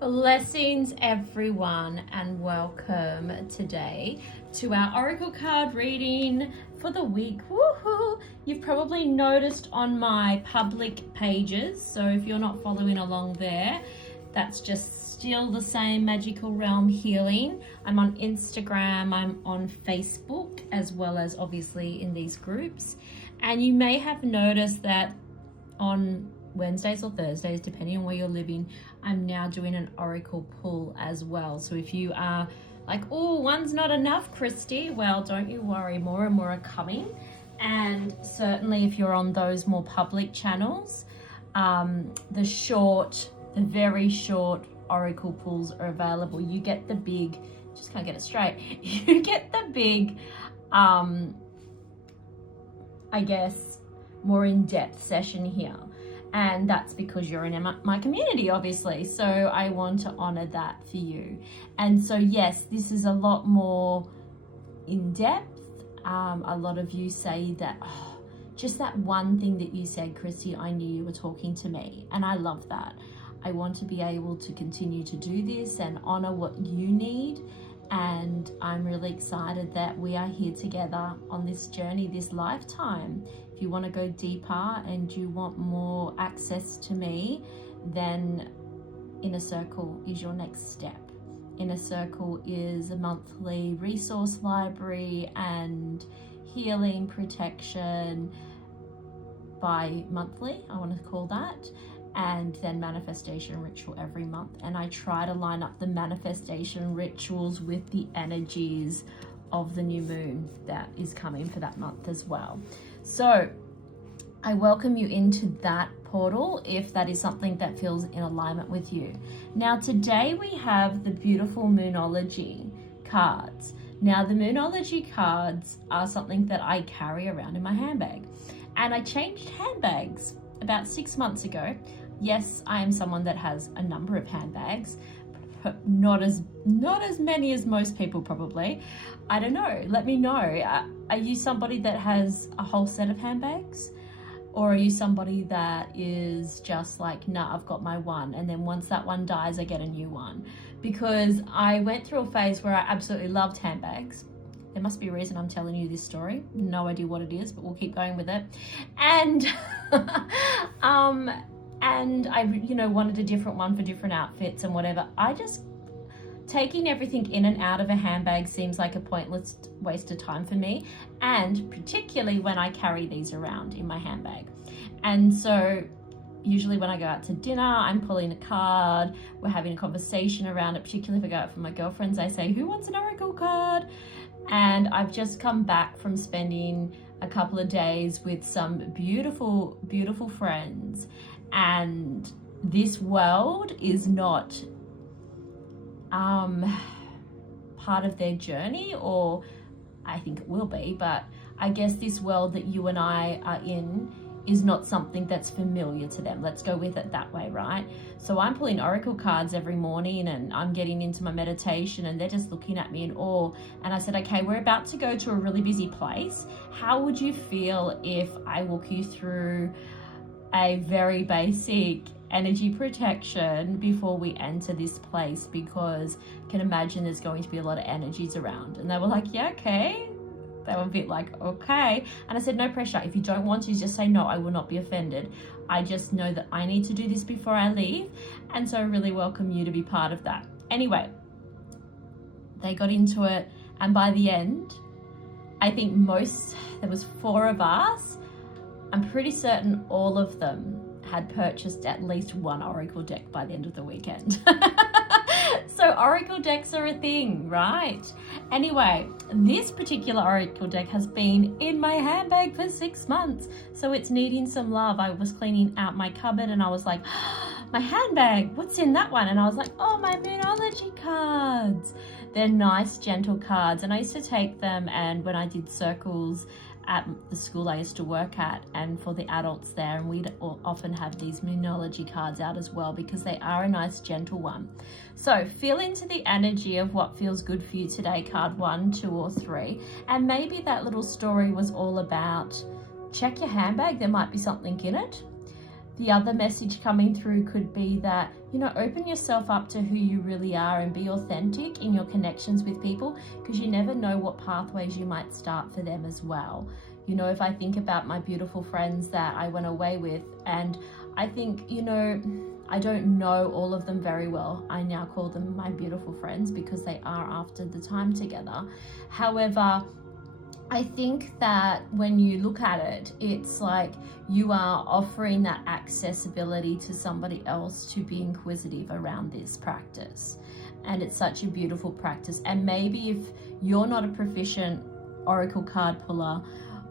Blessings everyone, and welcome today to our oracle card reading for the week. Woohoo! You've probably noticed on my public pages, so if you're not following along there, that's just still the same Magical Realm Healing. I'm on Instagram, I'm on Facebook, as well as obviously in these groups. And you may have noticed that on Wednesdays or Thursdays, depending on where you're living, I'm now doing an oracle pull as well. So if you are like, oh, one's not enough, Christy, well, don't you worry, more and more are coming. And certainly if you're on those more public channels, the very short oracle pulls are available. You get the big, just can't get it straight, you get the big, I guess, more in-depth session here. And that's because you're in my community, obviously. So I want to honor that for you. And so, yes, this is a lot more in depth. A lot of you say that, oh, just that one thing that you said, Christy, I knew you were talking to me. And I love that. I want to be able to continue to do this and honor what you need. And I'm really excited that we are here together on this journey, this lifetime. If you want to go deeper and you want more access to me, then Inner Circle is your next step. Inner Circle is a monthly resource library and healing protection bi-monthly, I want to call that, and then manifestation ritual every month. And I try to line up the manifestation rituals with the energies of the new moon that is coming for that month as well. So I welcome you into that portal if that is something that feels in alignment with you. Now today we have the beautiful Moonology cards. Now the Moonology cards are something that I carry around in my handbag, and I changed handbags about 6 months ago. Yes, I am someone that has a number of handbags, but not as many as most people probably. I don't know, let me know. Are you somebody that has a whole set of handbags? Or are you somebody that is just like, nah, I've got my one, and then once that one dies, I get a new one? Because I went through a phase where I absolutely loved handbags. There must be a reason I'm telling you this story. No idea what it is, but we'll keep going with it. And and I, wanted a different one for different outfits and whatever. Taking everything in and out of a handbag seems like a pointless waste of time for me, and particularly when I carry these around in my handbag. And so usually when I go out to dinner, I'm pulling a card, we're having a conversation around it, particularly if I go out with my girlfriends, I say, who wants an oracle card? And I've just come back from spending a couple of days with some beautiful, beautiful friends, and this world is not part of their journey, or I think it will be, but I guess this world that you and I are in is not something that's familiar to them. Let's go with it that way, right? So I'm pulling oracle cards every morning and I'm getting into my meditation, and they're just looking at me in awe. And I said, okay, we're about to go to a really busy place. How would you feel if I walk you through a very basic energy protection before we enter this place, because I can imagine there's going to be a lot of energies around? And they were like, yeah, okay. They were a bit like, okay. And I said, no pressure. If you don't want to, just say no. I will not be offended. I just know that I need to do this before I leave. And so I really welcome you to be part of that. Anyway, they got into it. And by the end, I think there was 4 of us. I'm pretty certain all of them had purchased at least one oracle deck by the end of the weekend. So oracle decks are a thing, right? Anyway, this particular oracle deck has been in my handbag for 6 months, so it's needing some love. I was cleaning out my cupboard and I was like, my handbag, what's in that one? And I was like, oh, my Moonology cards. They're nice, gentle cards, and I used to take them, and when I did circles at the school I used to work at, and for the adults there, and we'd often have these Moonology cards out as well, because they are a nice gentle one. So feel into the energy of what feels good for you today, card 1, 2 or 3. And maybe that little story was all about, check your handbag, there might be something in it. The other message coming through could be that, you know, open yourself up to who you really are and be authentic in your connections with people, because you never know what pathways you might start for them as well. You know, if I think about my beautiful friends that I went away with, and I think, you know, I don't know all of them very well. I now call them my beautiful friends because they are after the time together. However, I think that when you look at it, it's like you are offering that accessibility to somebody else to be inquisitive around this practice. And it's such a beautiful practice. And maybe if you're not a proficient oracle card puller,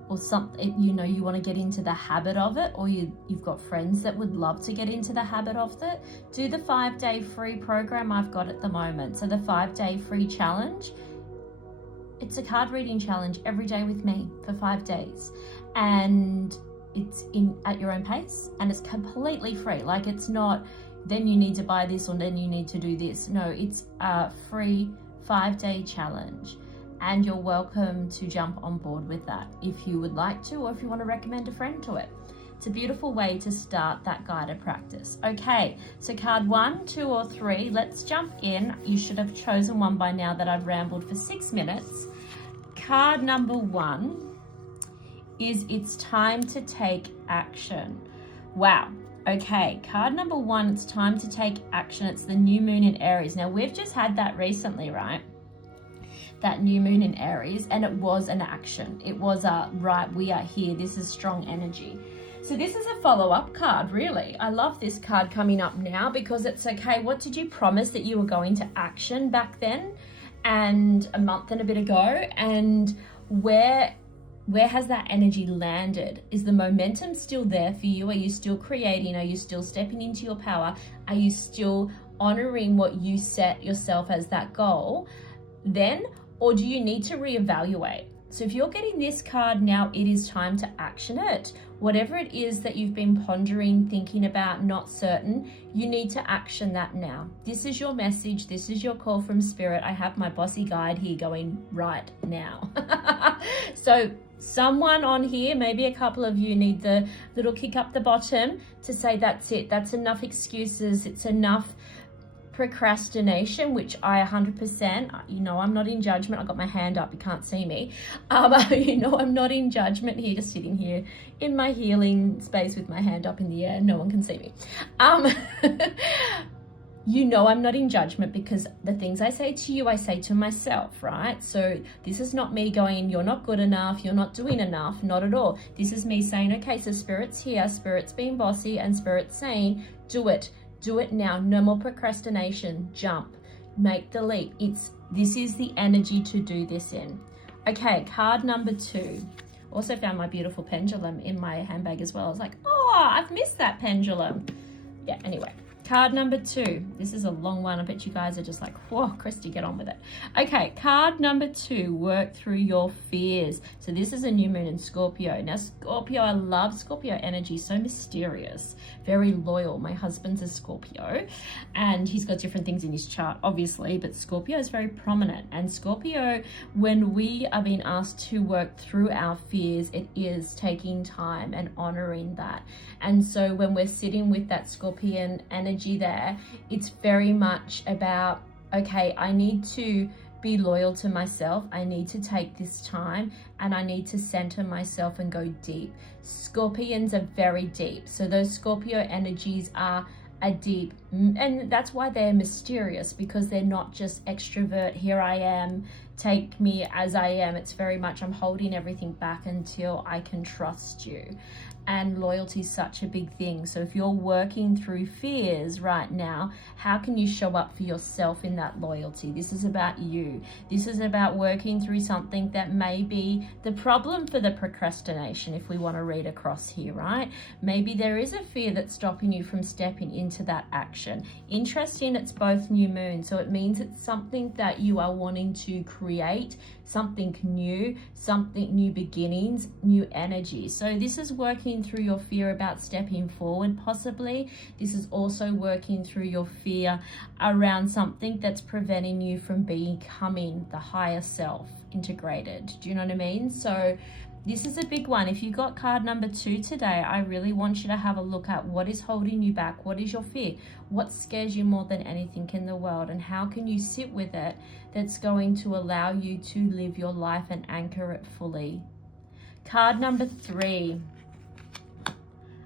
or something, you know, you want to get into the habit of it, or you've got friends that would love to get into the habit of it, do the 5-day free program I've got at the moment. So the 5-day free challenge, it's a card reading challenge every day with me for 5 days, and it's at your own pace, and it's completely free. Like, it's not then you need to buy this or then you need to do this. No, it's a free 5-day challenge, and you're welcome to jump on board with that if you would like to, or if you want to recommend a friend to it. It's a beautiful way to start that guided practice. Okay, so card 1, 2, or 3, let's jump in. You should have chosen one by now that I've rambled for 6 minutes. Card number 1 is it's time to take action. Wow. Okay, card number 1, it's time to take action. It's the new moon in Aries. Now, we've just had that recently, right? That new moon in Aries, and it was an action. It was a, right, we are here. This is strong energy. So this is a follow-up card, really. I love this card coming up now because it's okay. What did you promise that you were going to action back then and a month and a bit ago? And where has that energy landed? Is the momentum still there for you? Are you still creating? Are you still stepping into your power? Are you still honoring what you set yourself as that goal then? Or do you need to reevaluate? So if you're getting this card now, it is time to action it. Whatever it is that you've been pondering, thinking about, not certain, you need to action that now. This is your message. This is your call from spirit. I have my bossy guide here going right now. So someone on here, maybe a couple of you, need the little kick up the bottom to say that's it. That's enough excuses. It's enough procrastination, which I 100%, you know, I'm not in judgment. I got my hand up, you can't see me. You know, I'm not in judgment here, just sitting here in my healing space with my hand up in the air. No one can see me. You know, I'm not in judgment because the things I say to you, I say to myself, right? So this is not me going, you're not good enough, you're not doing enough, not at all. This is me saying, okay, so spirit's here, spirit's being bossy, and spirit's saying, do it. Do it now. No more procrastination. Jump. Make the leap. This is the energy to do this in. Okay, card number 2. Also found my beautiful pendulum in my handbag as well. I was like, oh, I've missed that pendulum. Yeah, anyway. Card number 2. This is a long one. I bet you guys are just like, whoa, Christy, get on with it. Okay, card number 2, work through your fears. So this is a new moon in Scorpio. Now, Scorpio, I love Scorpio energy, so mysterious, very loyal. My husband's a Scorpio, and he's got different things in his chart, obviously, but Scorpio is very prominent. And Scorpio, when we are being asked to work through our fears, it is taking time and honoring that. And so when we're sitting with that Scorpion energy there, it's very much about, okay, I need to be loyal to myself. I need to take this time and I need to center myself and go deep. Scorpions are very deep. So those Scorpio energies are a deep, and that's why they're mysterious, because they're not just extrovert, here I am, take me as I am. It's very much, I'm holding everything back until I can trust you. And loyalty is such a big thing. So if you're working through fears right now, how can you show up for yourself in that loyalty? This is about you. This is about working through something that may be the problem for the procrastination, if we want to read across here, right? Maybe there is a fear that's stopping you from stepping into that action. Interesting, it's both new moon, so it means it's something that you are wanting to create, something new beginnings, new energy. So this is working through your fear about stepping forward, possibly. This is also working through your fear around something that's preventing you from becoming the higher self integrated. Do you know what I mean? So This is a big one. If you got card number 2 today, I really want you to have a look at what is holding you back. What is your fear? What scares you more than anything in the world? And how can you sit with it that's going to allow you to live your life and anchor it fully? Card number 3.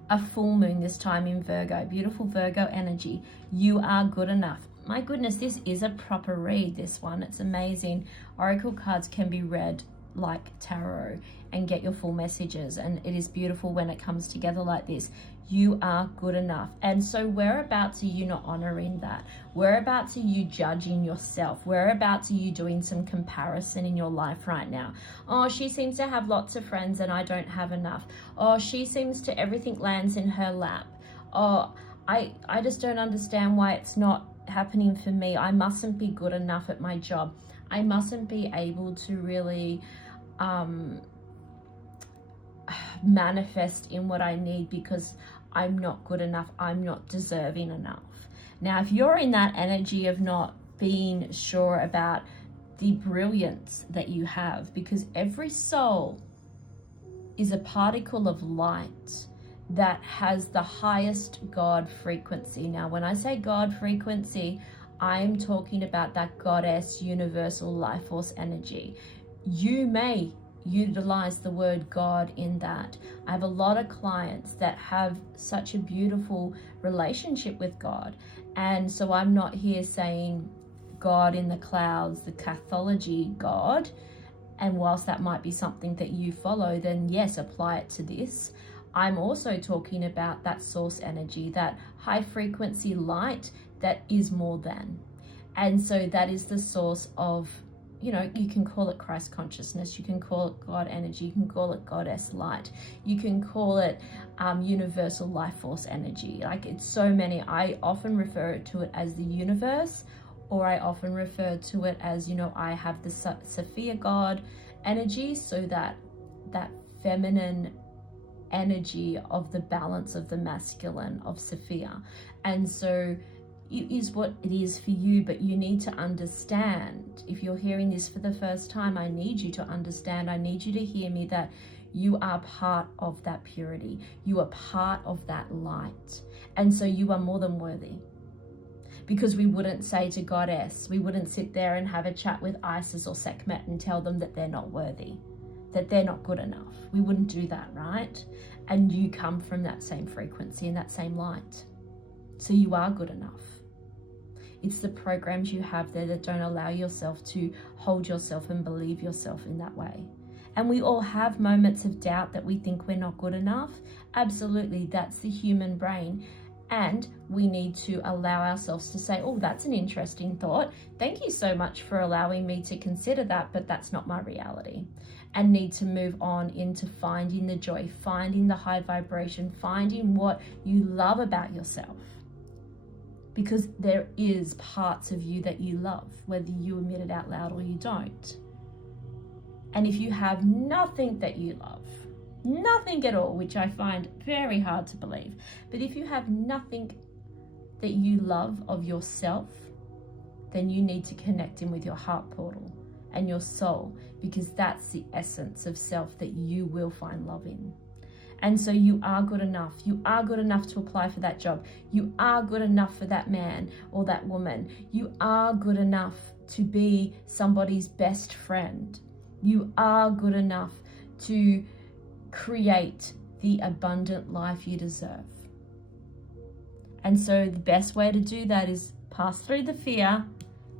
A full moon, this time in Virgo. Beautiful Virgo energy. You are good enough. My goodness, this is a proper read, this one. It's amazing. Oracle cards can be read like tarot and get your full messages, and it is beautiful when it comes together like this. You are good enough. And so whereabouts are you not honoring that? Whereabouts are you judging yourself? Whereabouts are you doing some comparison in your life right now? Oh, she seems to have lots of friends and I don't have enough. Oh, she seems to, everything lands in her lap. Oh, I just don't understand why it's not happening for me. I mustn't be good enough at my job. I mustn't be able to really manifest in what I need because I'm not good enough. I'm not deserving enough. Now, if you're in that energy of not being sure about the brilliance that you have, because every soul is a particle of light that has the highest God frequency. Now, when I say God frequency, I am talking about that goddess, universal life force energy. You may utilize the word God in that. I have a lot of clients that have such a beautiful relationship with God. And so I'm not here saying God in the clouds, the Cathology God. And whilst that might be something that you follow, then yes, apply it to this. I'm also talking about that source energy, that high frequency light that is more than. And so that is the source of, you know, you can call it Christ consciousness, you can call it God energy, you can call it goddess light, you can call it universal life force energy. Like, it's so many. I often refer to it as the universe, or I often refer to it as, you know, I have the Sophia God energy, so that feminine energy of the balance of the masculine of Sophia. And so it is what it is for you, but you need to understand, if you're hearing this for the first time, I need you to understand, I need you to hear me, that you are part of that purity. You are part of that light. And so you are more than worthy. Because we wouldn't say to Goddess, we wouldn't sit there and have a chat with Isis or Sekhmet and tell them that they're not worthy, that they're not good enough. We wouldn't do that, right? And you come from that same frequency and that same light. So you are good enough. It's the programs you have there that don't allow yourself to hold yourself and believe yourself in that way. And we all have moments of doubt that we think we're not good enough. Absolutely, that's the human brain. And we need to allow ourselves to say, oh, that's an interesting thought. Thank you so much for allowing me to consider that, but that's not my reality. And need to move on into finding the joy, finding the high vibration, finding what you love about yourself. Because there is parts of you that you love, whether you admit it out loud or you don't. And if you have nothing that you love, nothing at all, which I find very hard to believe, but if you have nothing that you love of yourself, then you need to connect in with your heart portal and your soul, because that's the essence of self that you will find love in. And so you are good enough. You are good enough to apply for that job. You are good enough for that man or that woman. You are good enough to be somebody's best friend. You are good enough to create the abundant life you deserve. And so the best way to do that is pass through the fear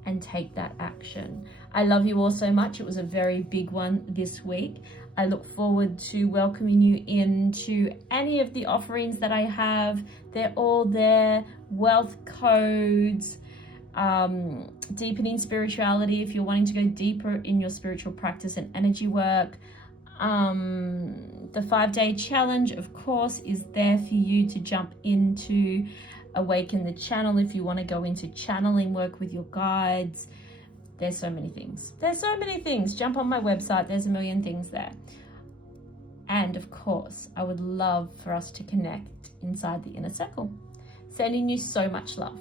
and take that action. I love you all so much. It was a very big one this week. I look forward to welcoming you into any of the offerings that I have. They're all there. Wealth codes, deepening spirituality if you're wanting to go deeper in your spiritual practice and energy work. The 5-day challenge, of course, is there for you to jump into. Awaken the channel if you want to go into channeling work with your guides. There's so many things. There's so many things. Jump on my website. There's a million things there. And of course, I would love for us to connect inside the inner circle. Sending you so much love.